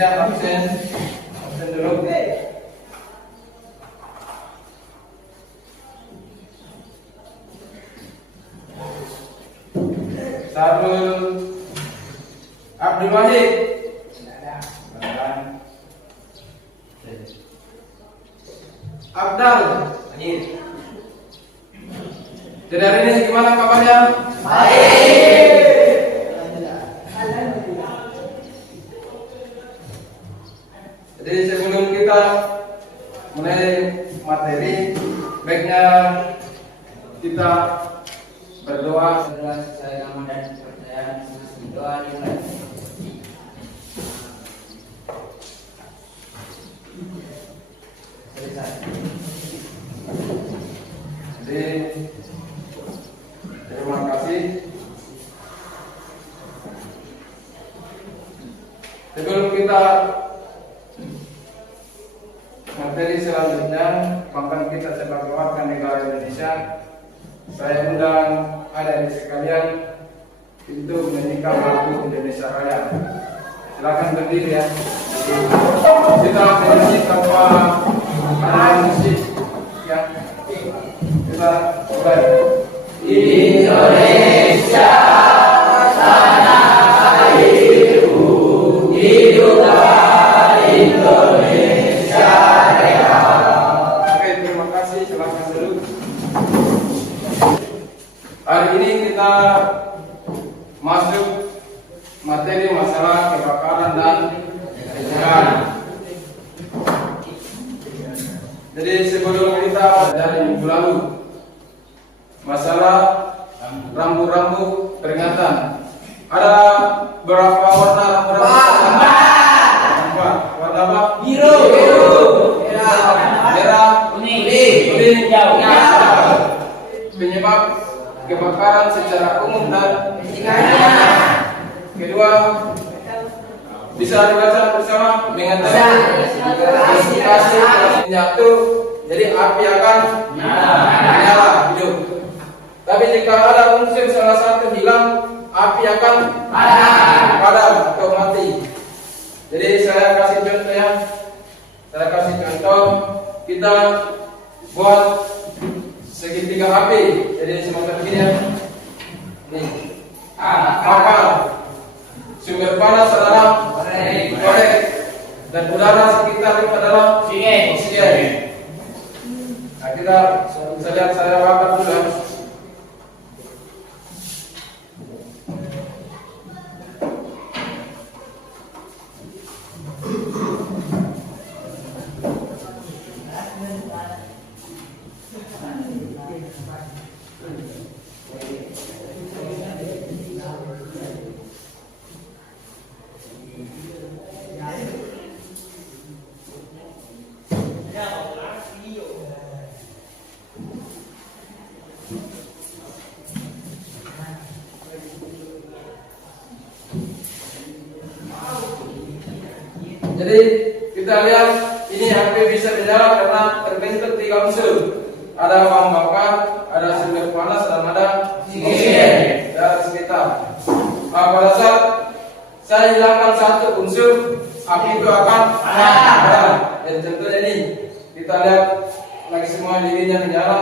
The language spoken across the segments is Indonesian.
ya, absen dulu. Sarul Abdul Wahid. Abdal. Jadi hari ini gimana kabarnya? Baik. Jadi sebelum kita mulai materi, baiknya kita berdoa. Saya nama dan kepercayaan doa dimulai. Jadi terima kasih. Sebelum kita materi selanjutnya, bahkan kita sebagai warga negara Indonesia, saya undang adik-adik sekalian untuk menyanyikan lagu Indonesia Raya. Silakan berdiri ya. Kita menyanyi tanpa ada musik ya. Kita mulai. Indonesia tanah airku, hiduplah Indonesia Raya. Oke, terima kasih. Silakan dulu. Hari ini kita masuk materi masalah kebakaran dan kebakaran. Jadi sebelum kita dari minggu lalu masalah rambu-rambu peringatan, ada berapa warna rambu-rambu? Empat. Warna apa? Biru, merah, kuning, hijau. hijau. Penyebab kebakaran secara umum dan Tiga. kedua bisa dibaca bersama dengan klasifikasi menyatu, jadi api akan menyala hidup. Tapi jika ada unsur salah satu hilang, api akan padam atau mati. Jadi saya kasih contoh ya. Saya kasih contoh, kita buat segitiga api. Jadi semacam ini ya. Nih. Kapal. Sumber panas adalah korek dan udara sekitar itu adalah oksigen. Nah, kita bisa lihat saya bakar dulu ya. Jadi kita lihat ini api bisa menyala karena terbentuk tiga unsur. Ada bahan bakar, ada sumber panas, dan ada oksigen dari sekitar. Pada saat saya hilangkan satu unsur, api itu akan padam. Dan contohnya ini, kita lihat lagi semua dirinya menyala.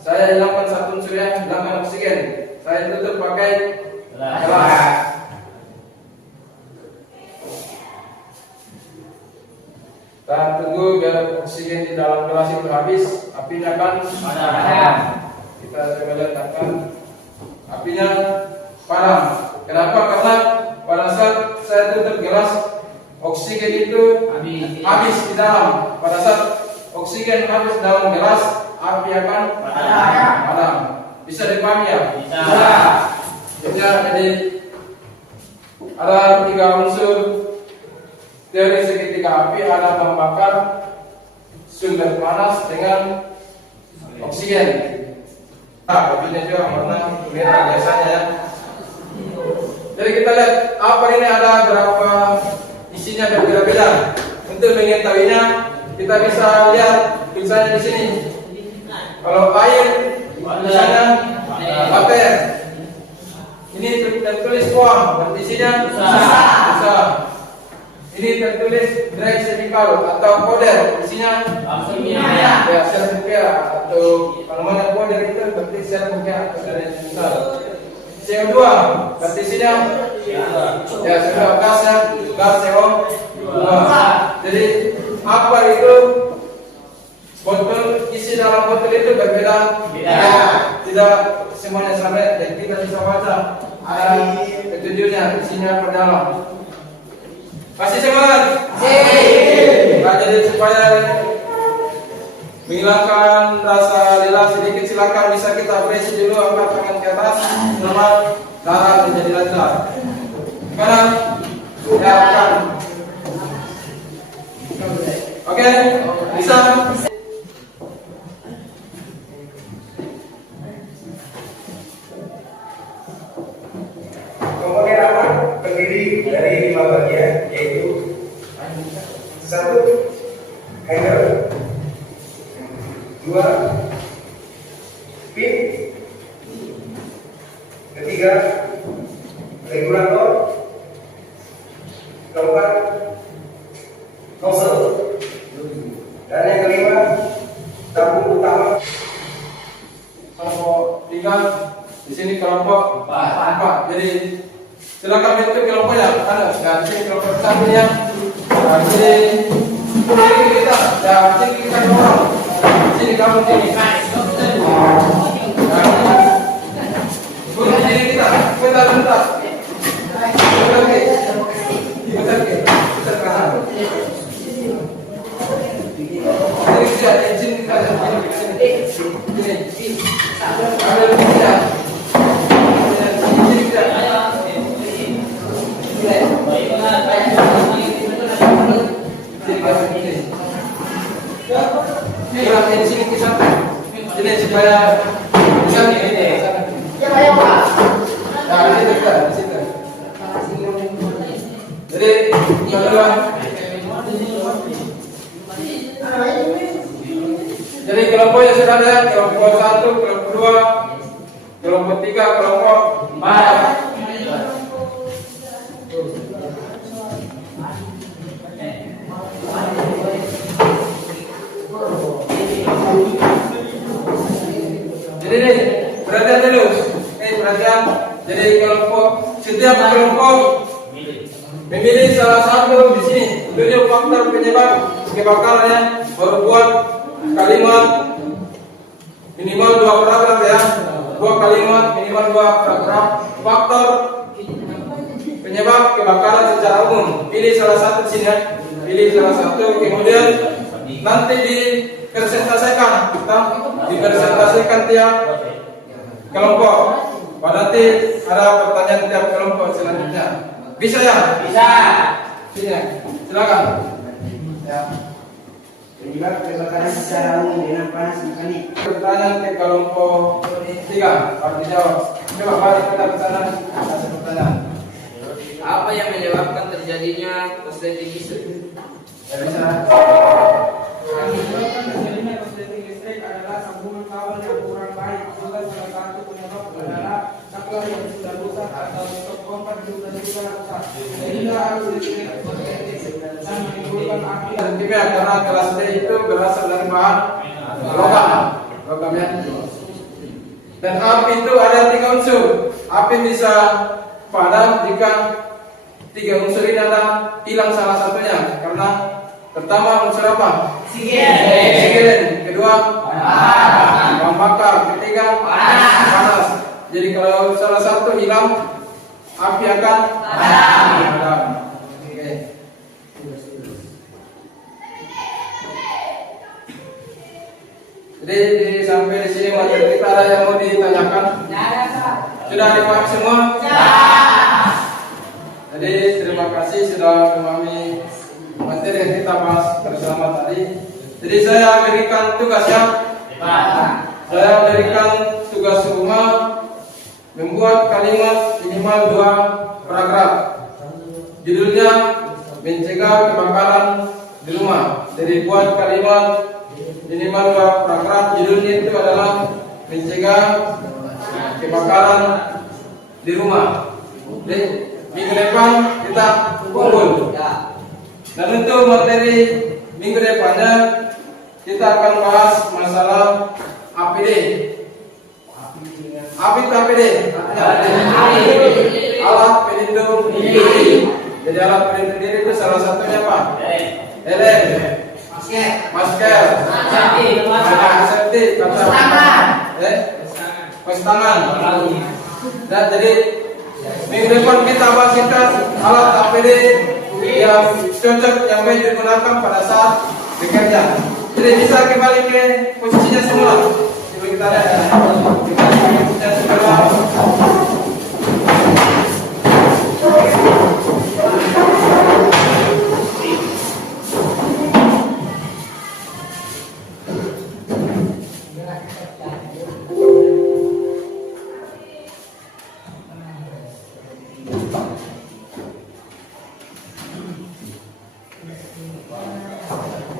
Saya hilangkan satu unsur yang hilangkan oksigen. Saya tutup pakai gelas. Dan tunggu biar oksigen di dalam gelas itu habis, apinya akan padam. Kita coba lihat akan apinya padam. Kenapa? Karena pada saat saya tutup gelas, oksigen itu habis di dalam. Pada saat oksigen habis dalam gelas, api akan padam. Bisa dipahami ya? Bisa. Jadi ada tiga unsur dari segitiga api, ada bahan bakar, sumber panas dengan oksigen. Nah, apinya juga warna merah biasanya ya. Jadi kita lihat apa ini ada berapa isinya berbeda-beda. Untuk mengetahuinya kita bisa lihat tulisannya di sini. Kalau air tulisannya water. Ini tertulis uang, berarti isinya besar. Ini sini tertulis dry cervical atau powder, isinya ya sel bukia atau kalau mana powder itu berarti sel bukia atau dry cervical. Yang kedua, berarti isinya ya sudah gasnya gas CO2. Jadi apa itu botol isi dalam botol itu berbeda. Tidak semuanya sama. Jadi kita bisa baca ada petunjuknya isinya per dalam. Kasih semangat. Nah, jadi supaya menghilangkan rasa lelah sedikit, silakan bisa kita presi dulu, angkat tangan ke atas, selamat darah menjadi lancar. Kanan, silakan. Oke, bisa. Komponen aman terdiri dari 5 bagian, yaitu 1. Hanger, 2. Pin, 3. Regulator, 4. Nozzle, dan yang kelima tabung utama. Kelompok 3, di sini kelompok 4. Jadi silakan bentuk kelompoknya. Ada. Nah, di sini kelompok satunya. Nah, di sini kita. Ya, di sini kita dorong. Di sini kamu sini. Nah, di sini kita. Bentar. Bentar ke. Bentar ke kanan. Ini kita. Di sini kita. Sini. Ambil kita. Sini kita. Di sini kita. Sini supaya bisa ini. Nah, di situ kita. Di situ. Jadi kedua. Jadi kelompoknya sudah ada, kelompok 1, kelompok 2, kelompok 3, kelompok 4. Jadi nih, perhatian dulu. Perhatian. Jadi setiap kelompok memilih salah satu di sini. Tujuh faktor penyebab kebakarannya, baru buat kalimat minimal 2 paragraf ya. 2 kalimat minimal 2 paragraf. Faktor penyebab kebakaran secara umum. Pilih salah satu di sini ya. Pilih salah satu, kemudian nanti dipresentasikan tiap kelompok. Nanti ada pertanyaan tiap kelompok selanjutnya. Bisa ya? Bisa. Sini ya. Silakan. Ya. Penyebab kebakaran secara umum dengan panas mekanik. Pertanyaan ke kelompok 3 harus dijawab. Coba mari kita ke sana. Ada pertanyaan. Apa yang menyebabkan terjadinya korsleting listrik? Ya bisa. Yang menyebabkan terjadinya korsleting listrik adalah sambungan kabel yang kurang baik. Juga salah satu penyebab adalah saklar yang sudah rusak atau stop kontak juga rusak. Sehingga arus listrik korsleting dan menimbulkan api. Sensitif karena kelas D itu berasal dari bahan logamnya. Dan api itu ada 3 unsur. Api bisa padam jika 3 unsur ini ada hilang salah satunya. Karena pertama unsur apa? Oksigen. Kedua bahan bakar. Ketiga panas. Jadi kalau salah satu hilang, api akan padam. Oke. Jadi sampai di sini materi kita ada yang mau ditanyakan? Sudah dipahami semua? Jadi terima kasih sudah memahami materi yang kita bahas bersama tadi. Jadi saya berikan tugas ya. Saya berikan tugas rumah membuat kalimat minimal 2 paragraf. Judulnya mencegah kebakaran di rumah. Jadi buat kalimat minimal 2 paragraf. Judulnya itu adalah mencegah kebakaran di rumah. Jadi minggu depan kita kumpul. Dan untuk materi minggu depannya kita akan bahas masalah APD. Apa itu APD? Alat pelindung diri. Jadi alat pelindung diri itu salah satunya apa? Helm, masker, antiseptik, pes tangan. Dan jadi minggu depan kita bahas alat APD yang cocok yang baik digunakan pada saat bekerja. Jadi bisa kembali ke posisinya semula. Coba kita lihat. Posisinya semula.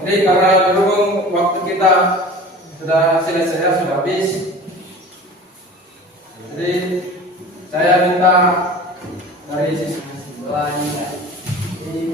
Jadi karena berhubung waktu kita sudah selesai, sudah habis. Jadi saya minta dari sisi Ini